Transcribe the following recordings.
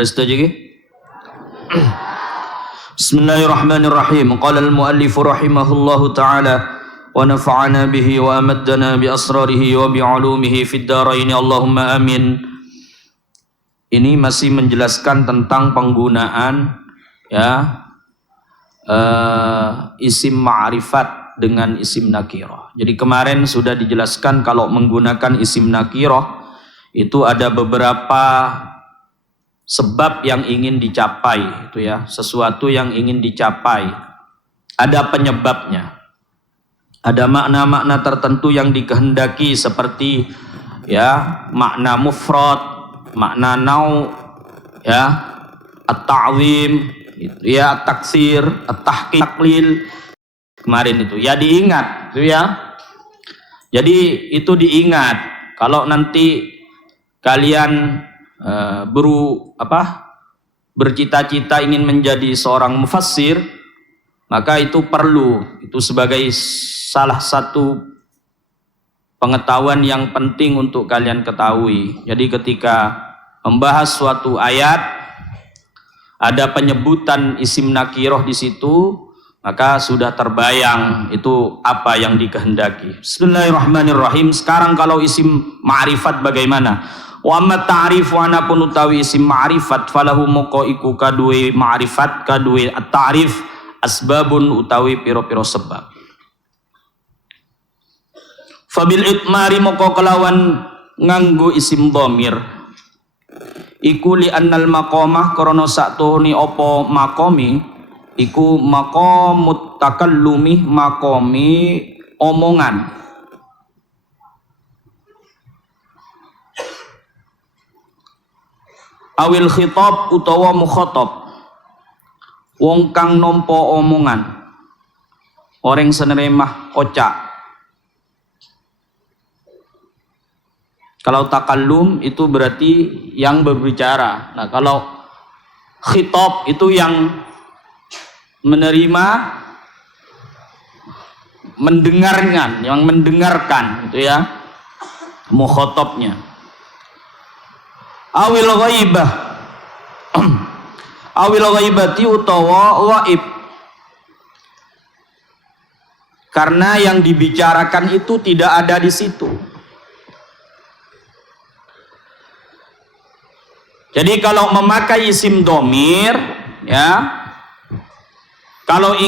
Setuju ki? Bismillahirrahmanirrahim. Qala al-muallif rahimahullahu ta'ala wa nafa'ana bihi wa amaddana bi asrarihi wa bi 'ulumihi fid dharain Allahumma amin. Ini masih menjelaskan tentang penggunaan isim ma'rifat dengan isim nakirah. Jadi kemarin sudah dijelaskan kalau menggunakan isim nakirah itu ada beberapa sebab yang ingin dicapai, itu ya, sesuatu yang ingin dicapai. Ada penyebabnya. Ada makna-makna tertentu yang dikehendaki seperti makna mufrad, makna nau, at-ta'zim, at-taksir, at-tahqiq, taklil. Kemarin itu diingat, itu ya. Jadi itu diingat. Kalau nanti kalian bercita-cita ingin menjadi seorang mufassir, maka itu perlu, itu sebagai salah satu pengetahuan yang penting untuk kalian ketahui. Jadi ketika membahas suatu ayat ada penyebutan isim nakirah di situ, maka sudah terbayang itu apa yang dikehendaki. Bismillahirrahmanirrahim. Sekarang kalau isim ma'rifat bagaimana? Wa amma ta'rif wa anapun utawi isim ma'rifat falahu moko iku kadue ma'rifat kadue at-ta'rif asbabun utawi piro-piro sebab. Fabil itmari moko kelawan nganggo isim dhamir iku li annal maqamah krana saktuhune apa maqami iku maqamut takallumi maqami omongan. Awil khitab utawa mukhatab, wong kang nampa omongan, orang seneremah kocak. Kalau takallum itu berarti yang berbicara. Nah kalau khitab itu yang menerima, mendengarkan, yang mendengarkan, itu ya, mukhatabnya. Awil ghaibah, awil ghaibati utawa waib, karena yang dibicarakan itu tidak ada di situ. Jadi kalau memakai isim dhamir, kalau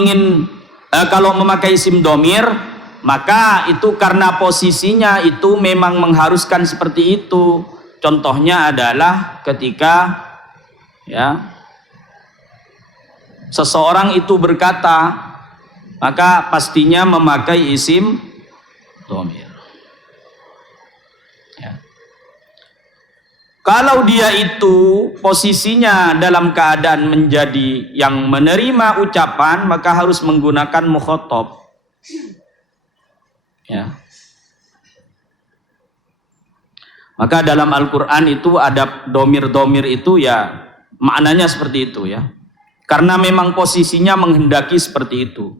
memakai isim dhamir, maka itu karena posisinya itu memang mengharuskan seperti itu. Contohnya adalah ketika seseorang itu berkata, maka pastinya memakai isim dhamir. Kalau dia itu posisinya dalam keadaan menjadi yang menerima ucapan, maka harus menggunakan mukhatab. Maka dalam Al-Quran itu ada domir-domir itu maknanya seperti itu ya. Karena memang posisinya menghendaki seperti itu.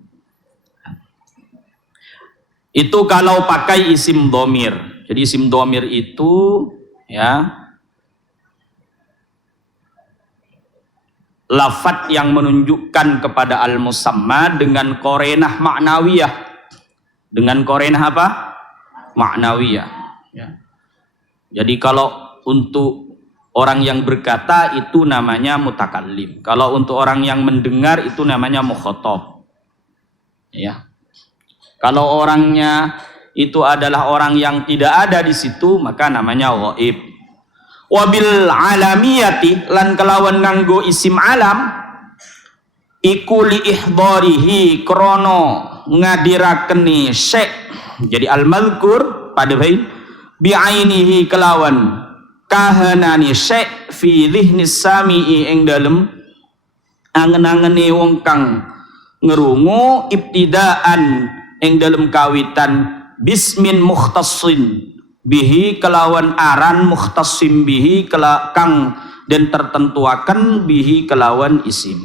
Itu kalau pakai isim domir. Jadi isim domir itu lafadz yang menunjukkan kepada al-musamma dengan qarinah ma'nawiyah. Dengan qarinah apa? Ma'nawiyah. Jadi kalau untuk orang yang berkata itu namanya mutakallim. Kalau untuk orang yang mendengar itu namanya mukhatab. Kalau orangnya itu adalah orang yang tidak ada di situ, maka namanya ghaib. Wabil alamiyati lan kelawan nganggo isim alam iku li ihdarihi krono ngadirakeni syek. Jadi al-madhkur pada bain bi'ainihi kelawan kahanani syek fi dhihnis sami'i ing dalem angen-angene wong kang ngerungu ibtidaan ing dalem kawitan bismin mukhtassin bihi kelawan aran mukhtassim bihi kang den tertentuaken bihi kelawan isim.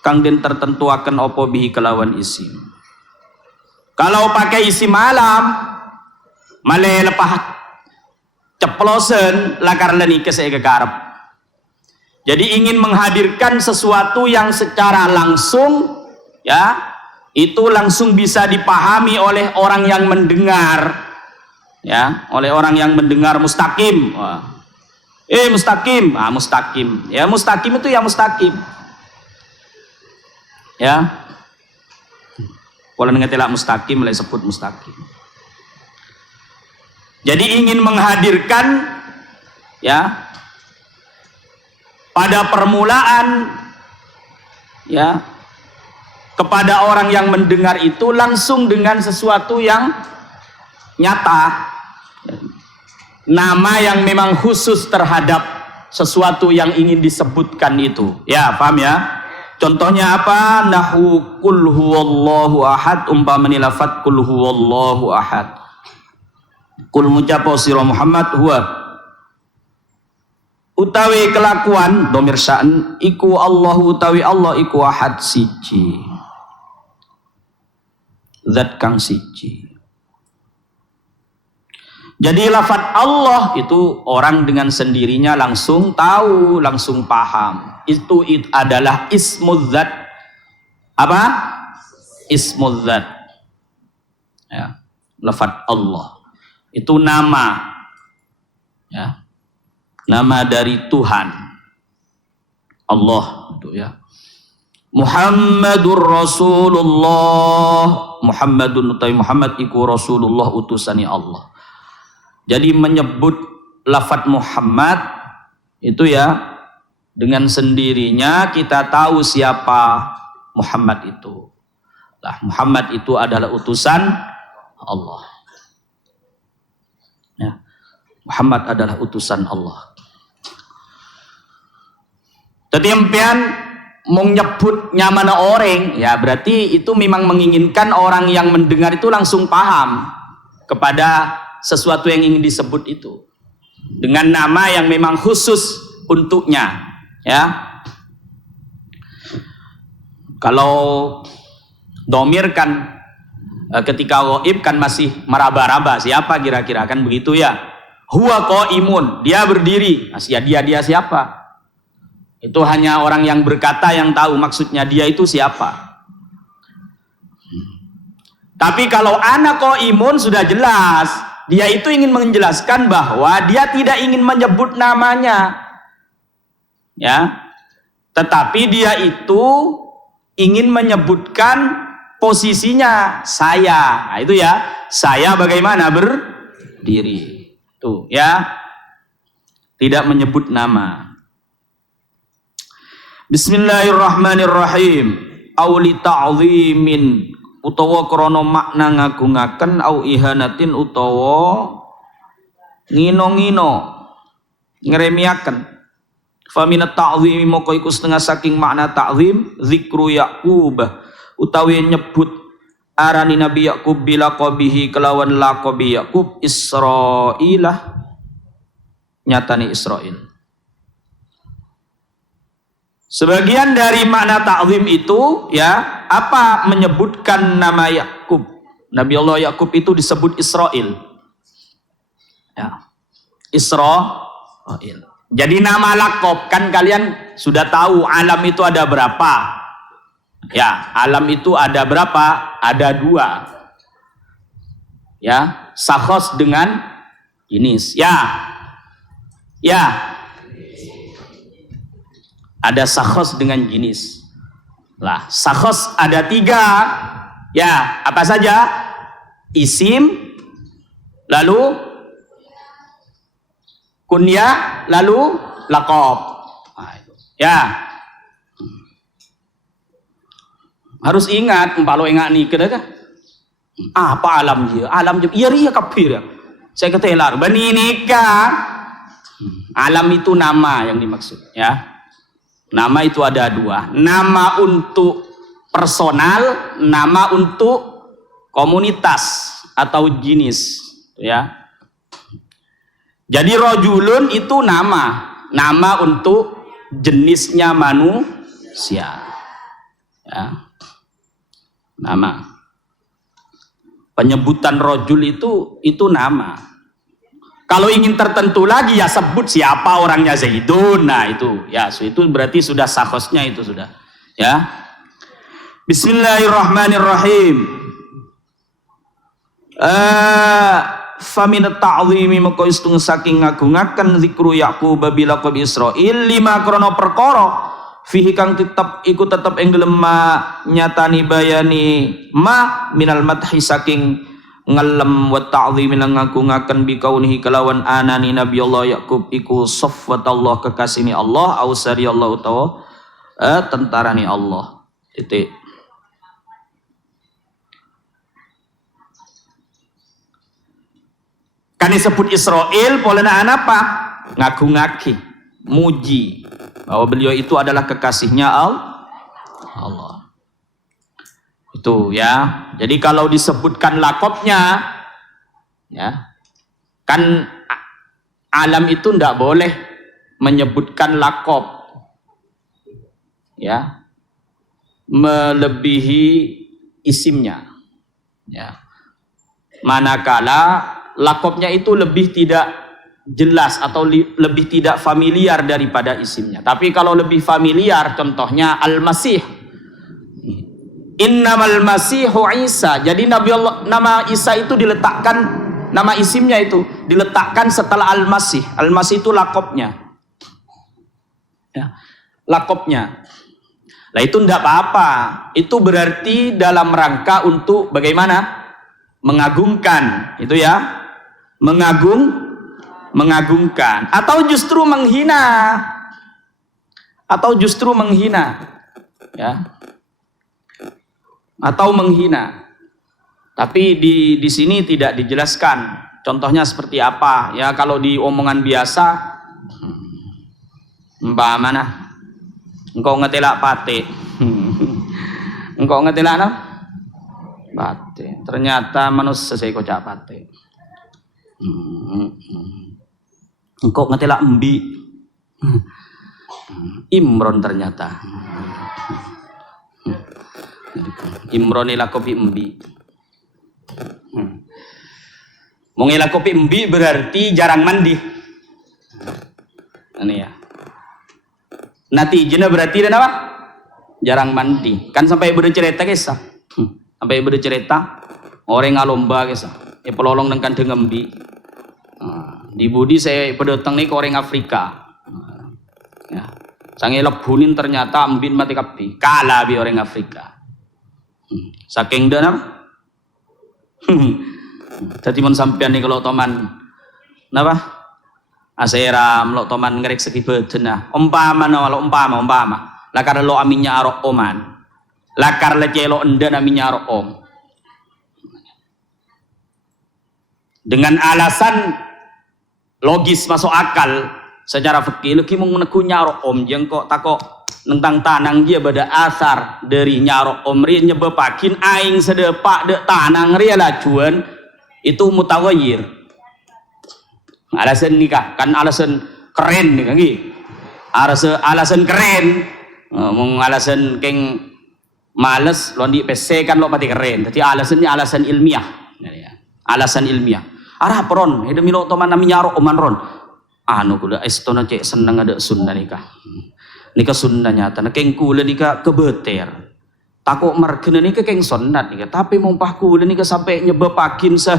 Kang den tertentuaken apa bihi kelawan isim. Kalau pakai isim alam male lepah ceplosen lakar leni kesek kegarap. Jadi ingin menghadirkan sesuatu yang secara langsung, ya, itu langsung bisa dipahami oleh orang yang mendengar, ya, oleh orang yang mendengar mustaqim. Wah. Mustaqim, mustaqim, ya, mustaqim itu ya mustaqim, ya. Kalau ngetela mustaqim, mulai sebut mustaqim. Jadi ingin menghadirkan, ya, pada permulaan, ya, kepada orang yang mendengar itu langsung dengan sesuatu yang nyata, nama yang memang khusus terhadap sesuatu yang ingin disebutkan itu, ya, paham ya? Contohnya apa? Nahu qul huwallahu ahad, umpamani lafaz qul huwallahu ahad. Qul ngucapo sira Muhammad huwa utawi kelakuan domir sya'an iku Allahu utawi Allah iku ahad siji, zat kang siji. Jadi lafaz Allah itu orang dengan sendirinya langsung tahu, langsung paham. Itu adalah ismuz zat. Apa? Ismuz zat. Ya, lafaz Allah. Itu nama. Ya. Nama dari Tuhan. Allah itu, ya. Muhammadur Rasulullah. Muhammadun utawi Muhammad iku Rasulullah utusani Allah. Jadi menyebut lafaz Muhammad itu, ya, dengan sendirinya kita tahu siapa Muhammad itu. Lah, Muhammad itu adalah utusan Allah. Ya. Muhammad adalah utusan Allah. Tetempian mau nyebut nyamana orang, ya berarti itu memang menginginkan orang yang mendengar itu langsung paham kepada sesuatu yang ingin disebut itu dengan nama yang memang khusus untuknya, ya. Kalau domir kan ketika ghaib kan masih meraba-raba siapa kira-kira, kan begitu, ya. Huwa qaimun, dia berdiri. Dia siapa? Itu hanya orang yang berkata yang tahu maksudnya dia itu siapa. Tapi kalau ana qaimun sudah jelas. Dia itu ingin menjelaskan bahwa dia tidak ingin menyebut namanya, ya, tetapi dia itu ingin menyebutkan posisinya, saya. Nah, itu, ya, saya bagaimana berdiri, tuh, ya, tidak menyebut nama. Bismillahirrahmanirrahim. Auli ta'zimin utawa krana makna ngagungaken au ihanatin utawa ngino-ngino ngremiaken. Fa minat ta'zimi moko iku setengah saking makna ta'zim zikru Yaqub utawi nyebut arani Nabi Yaqub bila qabihi kelawan laqabi Yaqub Israilah, nyatani Israil. Sebagian dari makna ta'zim itu, ya, apa? Menyebutkan nama Yakub. Nabi Allah Yakub itu disebut Israil. Ya. Israil. Jadi nama lakob, kan kalian sudah tahu alam itu ada berapa? Ya, alam itu ada berapa? Ada 2. Ya, sakhos dengan jenis. Ya. Ya. Ada sakhos dengan jenis. Lah, sakhos ada 3. Ya, apa saja? Isim, lalu kunyah, lalu laqab. Ya. Harus ingat, empalo ingat nih kira kan? Apa alam dia? Alam dia, iya ria kapir. Saya ketelar, bani nikah. Alam itu nama yang dimaksud, ya. Nama itu ada 2. Nama untuk personal, nama untuk komunitas atau jenis, ya. Jadi rojulun itu nama untuk jenisnya manusia, ya. Nama penyebutan rojul itu nama. Kalau ingin tertentu lagi ya sebut siapa orangnya Zaidun. Nah itu ya, itu berarti sudah sah hostnya itu sudah. Ya. Bismillahirrahmanirrahim. Famin ta'zimi maka istung saking ngagungaken zikru Yaqub bila qab Israil lima krono perkara fihi kang tetep iku tetep ing dalem nyatani bayani ma minal madhi saking ngalem wa ta'zim lan ngagungaken bi kaunihi kelawan anani Nabi Allah Yakub iku safwatallah kekasihni Allah ausari Allah utawa tentarani Allah. Titik. Kan disebut Israel polena apa? Ngagungake, muji bahwa beliau itu adalah kekasihnya Allah. Itu ya. Jadi kalau disebutkan lakopnya, ya, kan alam itu ndak boleh menyebutkan lakop, ya, melebihi isimnya, ya. Manakala lakopnya itu lebih tidak jelas atau lebih tidak familiar daripada isimnya. Tapi kalau lebih familiar, contohnya Al-Masih. Innamal Masihu Isa. Jadi Nabi Allah, nama Isa itu diletakkan, nama isimnya itu diletakkan setelah Al-Masih. Al-Masih itu lakopnya. Ya, lakopnya. Nah itu tidak apa-apa. Itu berarti dalam rangka untuk bagaimana? Mengagungkan. Itu ya. Mengagungkan. Atau justru menghina. Ya. Atau menghina. Tapi di sini tidak dijelaskan contohnya seperti apa ya. Kalau di omongan biasa mana engkau ngetelak pate engkau ngetelak apa? Pate ternyata manusia saya kocak pate engkau ngetelak embi Imron ternyata Imron ila kopi embi. Mau ngelak kopi embi berarti jarang mandi. Ini ya. Natijana berarti dan apa? Jarang mandi. Kan sampai bercerita kisah. Sampai bercerita orang ngalomba kisah. Pelolong dengan dengembi. Di budi saya pedoteng nih ke orang Afrika. Ya. Sange lebunin ternyata ambin mati kapi. Kalah bi orang Afrika. Saking dan apa? Jadi mon sampean nih kalau toman napa? Asera melok toman ngerek segi bedena. Umpama lakar lo aminnya arok oman. Lakar lecelo enda aminnya arok om. Dengan alasan logis masuk akal secara fikih lagi mau menekunya arok om jeng kok takok tentang tanang dia pada asar dari nyarok omri nyebepakin aing sedepak de tanang ria lacuan itu mutawayir alasan nikah kan alasan keren nih kan alasan keren ngomong alasan keng males lo di PC kan lo pati keren tapi alasannya alasan ilmiah alasan ilmiah arah peron itu milo toman nami nyarok oman ron anu kuda estona cek seneng ada sunda nikah nika sunnah nyata na keng kula nika kebeter takut margena nika keng sunat nika tapi mumpah kula nika sampai nyebepakin se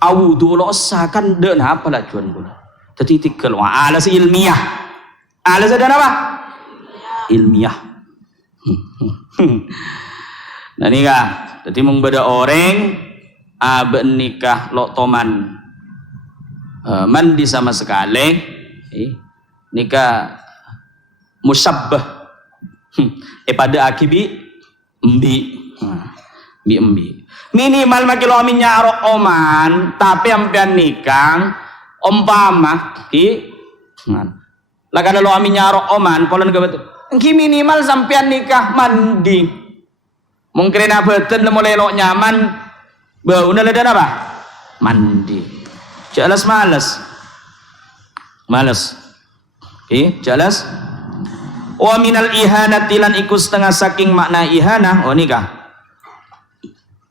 awudu lo kan den apa lah cuan kula tadi tikel alas ilmiah alas ada apa ilmiah nah nika jadi mung beda orang aben nikah lo toman mandi sama sekali nikah musabbah pada akibi embi minimal makilo aminnya arok oman tapi ampian nikang umpama lagada lo aminnya arok oman polan ke betul engki minimal sampean nikah mandi mungkin apa betul mulai lo nyaman bau naladan apa mandi jelas malas jelas wa minal ihanati lan iku setengah saking makna ihanah oh nikah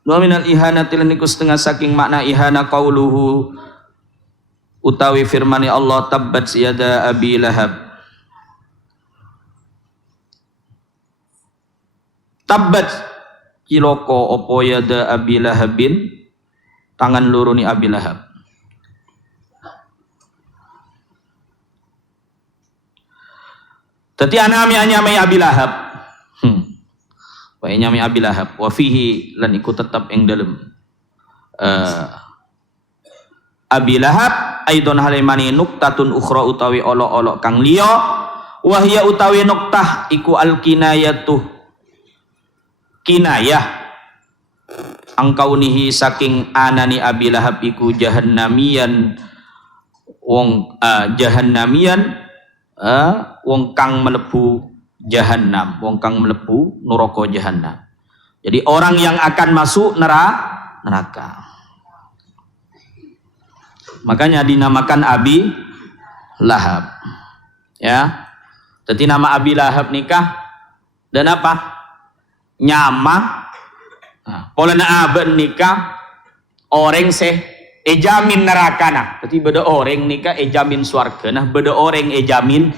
wa minal ihanati lan iku setengah saking makna ihanah qauluhu utawi firmani Allah tabbat yada abi lahab. Tabbat kiloko opo yada abi lahabin, tangan loro ni abi lahab. Tadi anami anyamai abi lahab. Wa nyamai abi lahab wa fihi lan iku tetap ing dalem abi lahab aidon halimani nuktatun ukhra utawi olok-olok kang liya wa hiya utawi nuktah iku al kinayatuh kinayah angkaunihi saking anani abi lahab iku jahannamian wong jahannamian wong kang mlebu jahannam, wong kang mlebu neraka jahannam. Jadi orang yang akan masuk neraka. Makanya dinamakan Abi Lahab. Ya. Jadi nama Abi Lahab nikah dan apa? Nyama. Nah, polana aben nikah orang ejamin neraka nah. Jadi beda orang nikah ejamin swarga nah, beda orang ejamin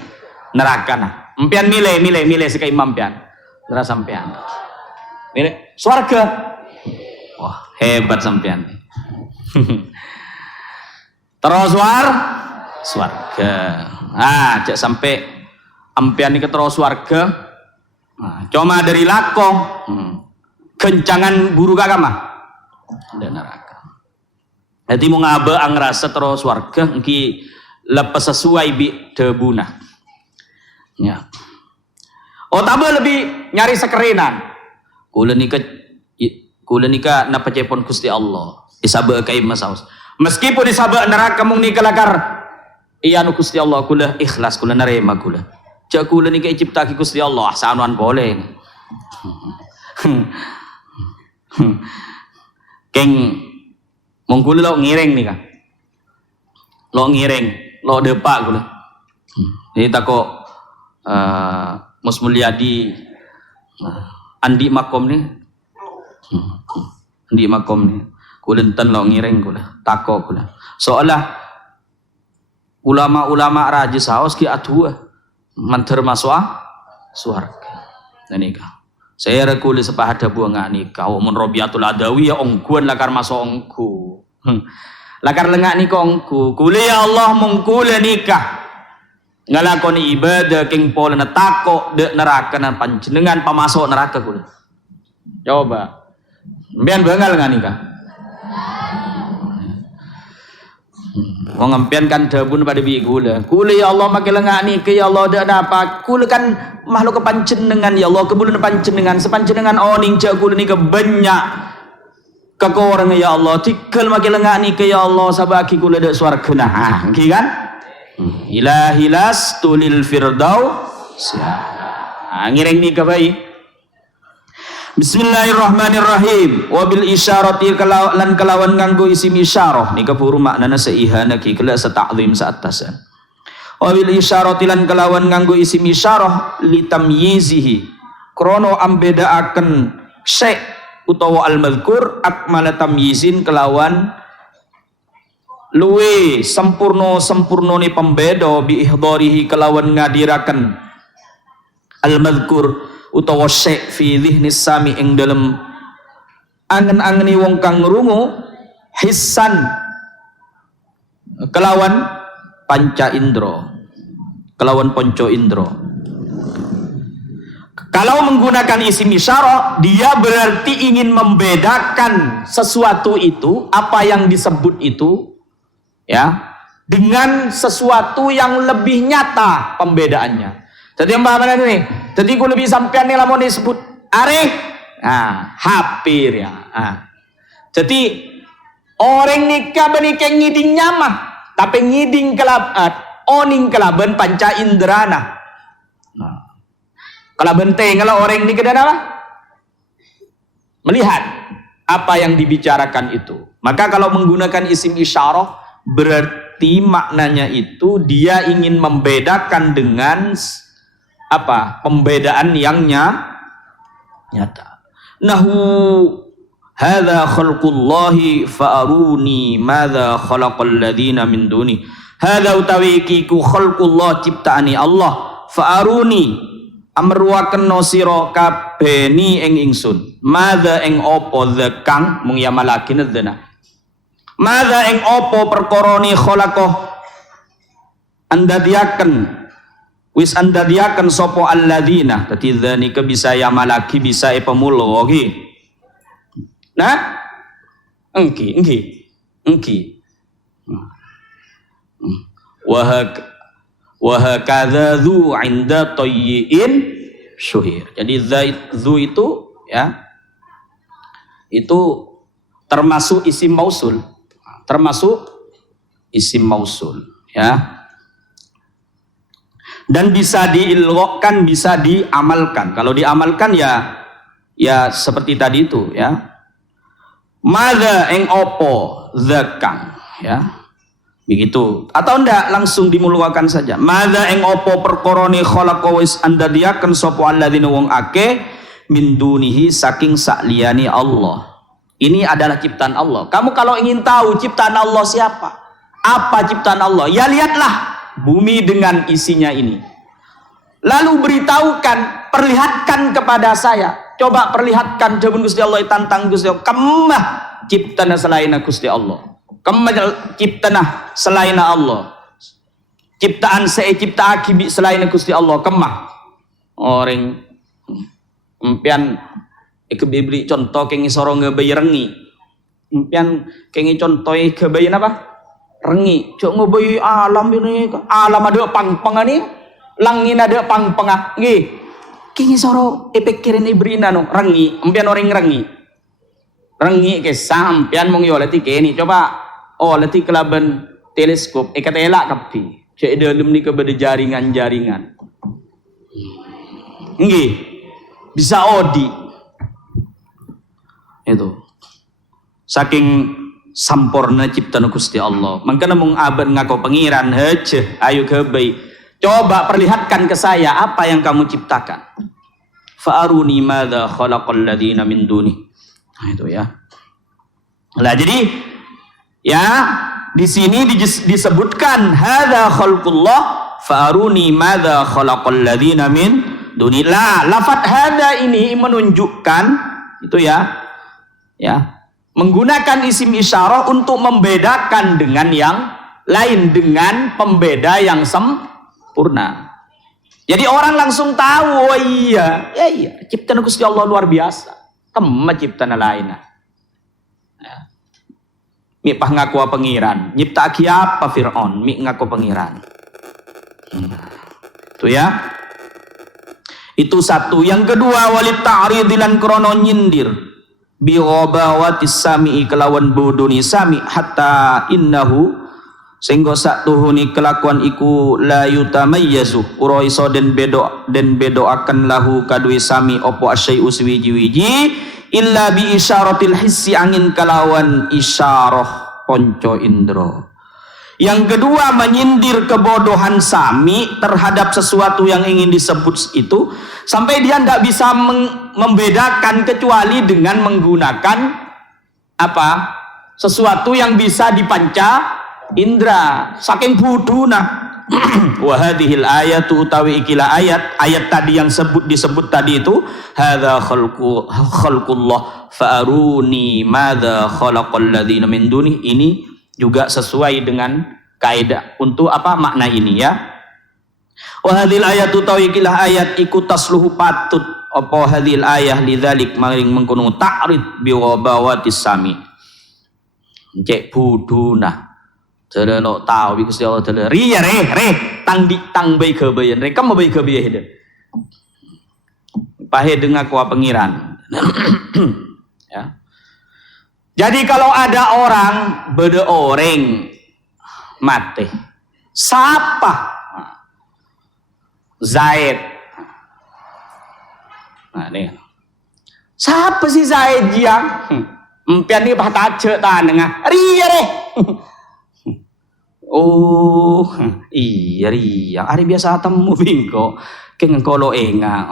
neraka nah. Empian milih sekai imam pian. Dera sampean. Milih swarga. Wah, hebat sampean. Terus swarga. Ah, cek sampai ampian ini terus swarga. Nah, cuma dari lako. Kencangan buruk agama. Dan neraka. Jadi mau ngabe angrasa terus swarga engki lepas sesuai bi debuna. Ya. Oh tambah lebih nyari sekerenan. Kula nika napa cepon Gusti Allah. Isabe kai masaus. Meskipun isabe neraka mung nika lakar iya nu Gusti Allah kula ikhlas kula narema kula. Cak kula nika ciptaki Gusti Allah sanuan boleh. Keng mung kula lo ngireng nika. Lo ngireng, lo depak kula. Ini tako Mus Mulyadi Andi Makom nih Andi Makom nih kulenten lo ngireng kula tako kula soalah ulama-ulama raja saos ki atua manter maswa suarga dan nikah saya rekuli sepahada buang nikah mun Robiatul Adawi ya ongkuan lakar masuk ongku lakar lengak nikah ongku kule ya Allah mengkule nikah ngalakoni ibadah king pola na tako de neraka na panjenengan pamasok neraka kula. Coba. Mbian bengal ngani ka? Wong ngempian kan dabun pada bi kula. Kula ya Allah make lengak niki ya Allah dak apa? Kula kan makhluk kepanjenengan ya Allah kebulan panjenengan sepanjenengan oning ja kula nika banyak kekoreng ya Allah tikel make lengak niki ya Allah sabaki kula dak swarga nah. Nggih kan? Ilahilas tulil firdaus. Ngireng ni kabai. Bismillahirrahmanirrahim. Wabil isyarati lan kelawan nganggo isim isyarah nika puru maknana seihana ki kala seta'zim saatasan. Wabil isyarati lan kelawan nganggo isim isyarah litamyizihi krono ambedaaken syai' utawa al-madhkur akmala tamyizin kelawan luwe sempurno ni pembeda bi ihdarihi kelawan ngadiraken al-madhkur utawa syai' fi dhihnis sami ing dalem angen-angeni wong kang ngrungu hissan kelawan panca indra kelawan ponco indra. Kalau menggunakan isim isyarah dia berarti ingin membedakan sesuatu itu apa yang disebut itu ya dengan sesuatu yang lebih nyata pembedaannya. Jadi yang mana ini? Jadi gue lebih sampean nih lah mau disebut areh, hampir ya. Jadi orang nikah benikah ngiding nyamah, tapi ngiding oning kelaban panca indrana. Kelaban kalau orang nikah dan apa? Melihat apa yang dibicarakan itu. Maka kalau menggunakan isim isyarah berarti maknanya itu dia ingin membedakan dengan apa? Pembedaan yang nyata. Nahu hadza khalqullahi fa'aruni madza khalaqal ladzina min duni. Hadza utawi iki ku khalqullah ciptaane Allah, fa'aruni amruwaken sira kabeni ing ingsun. Madza ing apa zakang mung ya malakin dzana. Madza ing apa perkara ni khalaqah andadiaken wis andadiaken sapa alladzina. Dadi dzani ke bisa ya malaki bisa pemulwa iki. Nah, engki. Wa hakadza dzu 'inda tayyin syuhir. Jadi dzu itu ya itu termasuk isim mausul. Ya. Dan bisa diilghaqkan, bisa diamalkan. Kalau diamalkan ya seperti tadi itu ya. Madza ing opo zakang ya. Begitu. Atau ndak langsung dimuluakan saja. Madza ing opo perkara ni khalaqa wis andadiaken sapa alladzina wong akeh min dunihi saking sakliyane Allah. Ini adalah ciptaan Allah. Kamu kalau ingin tahu ciptaan Allah siapa? Apa ciptaan Allah? Ya lihatlah bumi dengan isinya ini. Lalu beritahukan, perlihatkan kepada saya. Coba perlihatkan jabun Gusti Allah, tantang Gusti Allah. Kemah ciptana selain Gusti Allah. Kemah ciptana selain Allah. Ciptaan cipta akibi selain Gusti Allah. Kemah. Orang empian beri contoh kengi sorong ngebay rengi. Empian kengi contoh ngebay apa? Rengi. Cok ngebay alam ini. Alam ada pang-pang ini. Langin ada pang-pang. Nggih. Kini soro epikirin ibrina no rengi, empian orang rengi ke sampian mong yo leti kini coba leti kelaban teleskop kata elak kapi cek dalam ni kepada jaringan nggih bisa odi itu saking sampurna ciptaan Gusti Allah. Mangkana mong abad ngako pengiran hece ayo kebai. Coba perlihatkan ke saya apa yang kamu ciptakan. Fa'aruni madza khalaqal ladzina min duni. Nah itu ya. Nah jadi ya di sini disebutkan hadza khalqullah fa'aruni madza khalaqal ladzina min duni. Lah lafaz hadza ini menunjukkan itu ya menggunakan isim isyarah untuk membedakan dengan yang lain, dengan pembeda yang sempurna. Jadi orang langsung tahu, oh iya, ciptaan Gusti Allah luar biasa. Kemah ciptaan lain. Ya. Mi pah ngaku pengiran, nyipta aki apa Fir'aun, mi ngaku pengiran. Itu ya. Itu satu. Yang kedua, walit ta'ridilan krono nyindir bi ghabawatis sami'i kelawan bodoni sami hatta innahu sehingga sak tuhuni kelakuan iku la yutamayyazu ura iso den bedo akan lahu kadui sami opo asyai'u suwiji-wiji illa bi isyaratil hissi angin kelawan isyarah ponco indro. Yang kedua menyindir kebodohan sami terhadap sesuatu yang ingin disebut itu sampai dia tidak bisa membedakan kecuali dengan menggunakan apa sesuatu yang bisa dipanca indra saking buduna. Wa hadhil ayatu utawi ikilah ayat tadi yang disebut tadi itu hadza khalqullah fa'aruni madza khalaqal ladzina min duni. Ini juga sesuai dengan kaidah untuk apa makna ini ya. Wa hadhil ayatu utawi ikilah ayat iku tasluhu patut apa hadhil ayah lidzalik maring mengkono ta'rid bi wabawatis sami cek buduna. Jadi lo tahu Gusti Allah tele ria tang bayi kebayan re kamu bayi kebayan hede pahe dengar kuah pengiran. Ya. Jadi kalau ada orang beda orang mati siapa Zaid, nah nih siapa sih Zaid yang empian ni bahata cek tanengah ria re. Oh iya hari biasa temu bingko keng kolo enga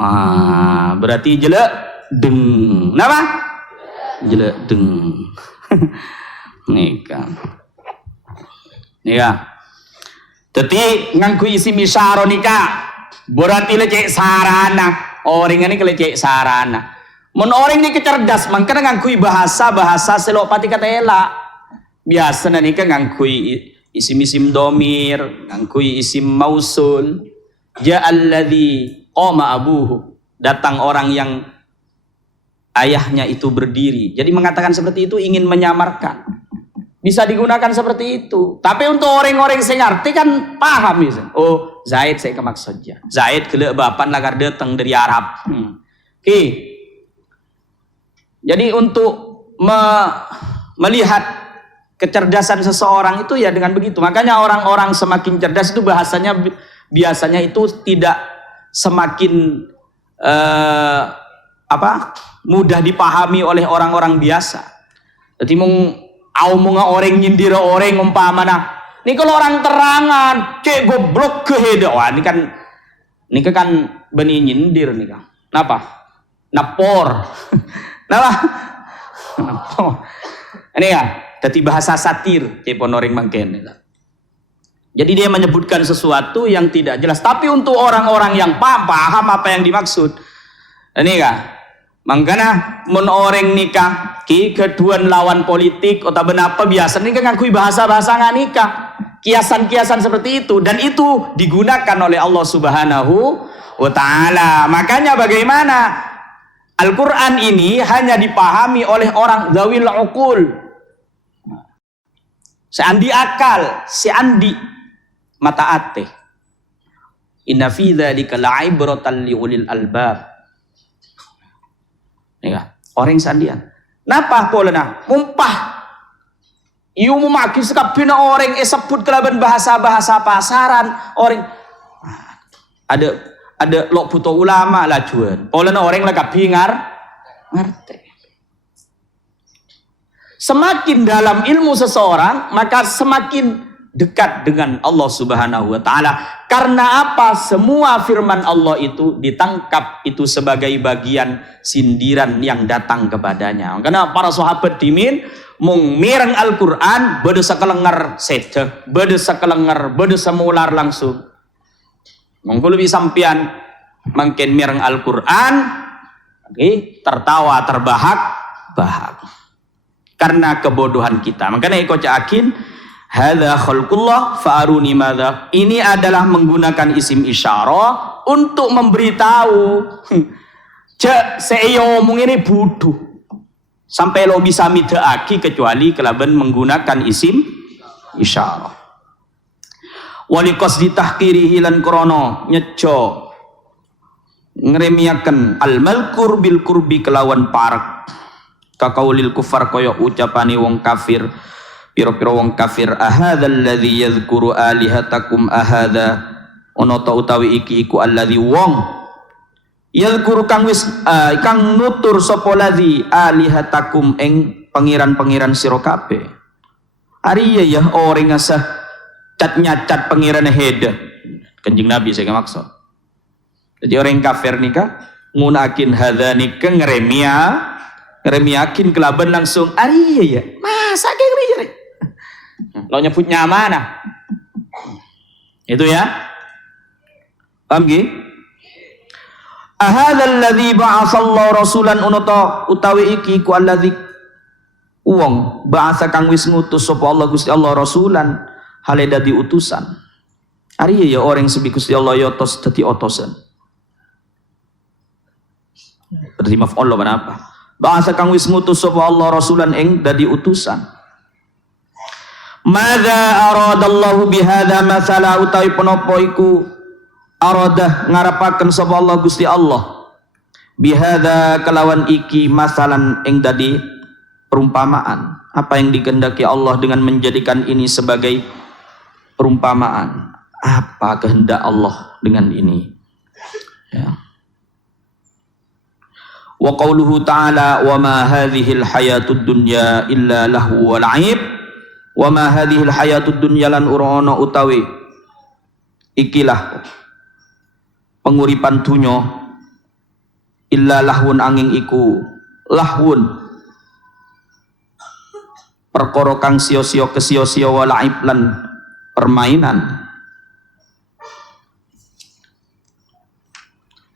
berarti jelek deng nama jeledeng. Nika. Jadi ngangku isim isyara nika berarti lecek sarana. Orang ini kelecek sarana. Mun orang ini kecerdas, mangkana ngangkui bahasa selok pati kata elak. Biasa nika ngangkui isim-isim domir, ngangkui isim mausul. Ja'alladzi qama abuhu. Datang orang yang ayahnya itu berdiri. Jadi mengatakan seperti itu ingin menyamarkan. Bisa digunakan seperti itu. Tapi untuk orang-orang yang ngerti kan paham bisa. Oh, Zaid saya maksudnya. Zaid kelak bapan lagar datang dari Arab. Oke. Jadi untuk melihat kecerdasan seseorang itu ya dengan begitu. Makanya orang-orang semakin cerdas itu bahasanya biasanya itu tidak semakin mudah dipahami oleh orang-orang biasa. Jadi orang nyindir orang umpama ini kalau orang terangan cek goblok keheda. Wah ini kan benih nyindir nih kan. Napa? Napor. Napa? Napor. Ini ya, jadi bahasa satir cepon orang mangken. Jadi dia menyebutkan sesuatu yang tidak jelas. Tapi untuk orang-orang yang paham apa yang dimaksud. Ini kan. Mangkana mun orang nikah ki keduan lawan politik atau benapa biasa nikah ngakui bahasa-bahasa nggak nikah kiasan-kiasan seperti itu dan itu digunakan oleh Allah Subhanahu wa Ta'ala. Makanya bagaimana Al-Quran ini hanya dipahami oleh orang zawil uqul, seandi akal, seandi mata ate. Inna fi dzalika la'ibratan liulil albab. Ya, orang sandian. Napa polena? Mumpah. Iu memaki sekapina orang sebut kelaban bahasa-bahasa pasaran orang. Ada lok buto ulama lah juan. Polena orang lagak bingar ngerti. Semakin dalam ilmu seseorang, maka semakin dekat dengan Allah Subhanahu wa Ta'ala. Karena apa? Semua firman Allah itu ditangkap itu sebagai bagian sindiran yang datang kepadanya. Karena para sahabat dimin mung mireng Al-Quran bede sakelenger sedek, bede sakelenger, bede semular langsung. Monggo lebih sampian mangken mireng Al-Quran tertawa terbahak-bahak karena kebodohan kita. Makanya iko cakin hadza khalqullah fa'aruni madza. Ini adalah menggunakan isim isyarah untuk memberitahu. Cek saya omong ini bodoh. Sampai lo bisa midaaki kecuali kelaban menggunakan isim isyarah. Wali qasdi tahqirihi lan krana nyejo ngremiaken al malkur bil kurbi kelawan parek. Kakaulil kufar kaya ucapane wong kafir. Piro-piro wong kafir ahadzal ladzi yadhkuru alihatakum ahadza ana ta utawi iki iku alladzi wong yadhkuru kang wis kang nutur sapa ladzi alihatakum ing pangeran-pangeran sira kabeh. Ari ya orang ngasah cat nyacat pangeran heda. Kanjeng Nabi saya maksud. Jadi orang kafir nikah ngunakin hadza nikah ngeremiakin kelaban langsung ari ya. Masa kayak ngeri. Lo nyebutnya mana? Itu ya. Paham gih? Ahadzal ladzi ba'atsallahu rasulan unata utawi iki ku alladzi wong ba'atsa kang wis ngutus sapa Allah Gusti Allah rasulan hale dadi utusan. Ari ya orang sebi Gusti Allah ya tos dadi otosan. Berarti maf'ul lo apa? Ba'atsa kang wis ngutus sapa Allah rasulan ing dadi utusan. Madza aradallahu bihadza masala utawi penapa iku aradah ngarapaken sapa Allah Gusti Allah bihadza kelawan iki masalan ing dadi perumpamaan. Apa yang dikehendaki Allah dengan menjadikan ini sebagai perumpamaan? Apa kehendak Allah dengan ini? Ya. Wa qauluhu ta'ala wa ma hadhil hayatud dunya illa lahu wa la'ib. Wa ma hadhil hayatud dunya lan urana utawi ikilah penguripan dunya illa lahun angin iku lahun perkara kang sia-sia kesia-sia walaib lan permainan.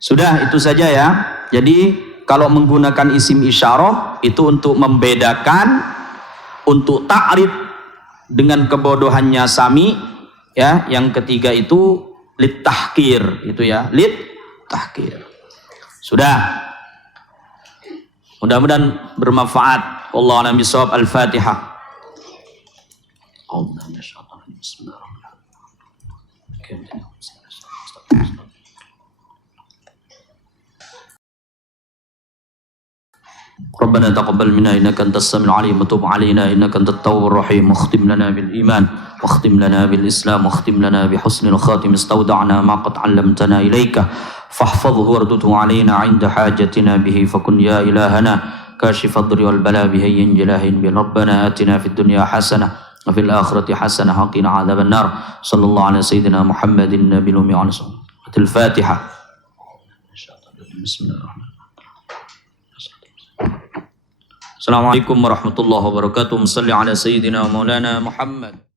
Sudah, itu saja ya. Jadi kalau menggunakan isim isyarah itu untuk membedakan, untuk ta'rif dengan kebodohannya Sami ya. Yang ketiga itu lit tahkir, itu ya, lit tahkir. Sudah. Mudah-mudahan bermanfaat. Wallahu a'lam bishawab. Al-Fatihah. Bismillahirrahmanirrahim. ربنا تقبل منا إنك أنت السميع العليم وتب علينا إنك أنت التواب الرحيم واختم لنا بالإيمان واختم لنا بالإسلام واختم لنا بحسن الخاتم استودعنا ما قد علمتنا إليك فاحفظه وارده علينا عند حاجتنا به فكن يا إلهنا كاشف الضر والبلاء بهي جلاه ربنا آتنا في الدنيا حسنة وفي الآخرة حسنة وقنا عذاب النار صلى الله على سيدنا محمد النبي الأمي وعلى آله الفاتحة. بسم الله الرحمن الرحيم. Assalamualaikum warahmatullahi wabarakatuh. Shalli ala sayyidina Maulana Muhammad.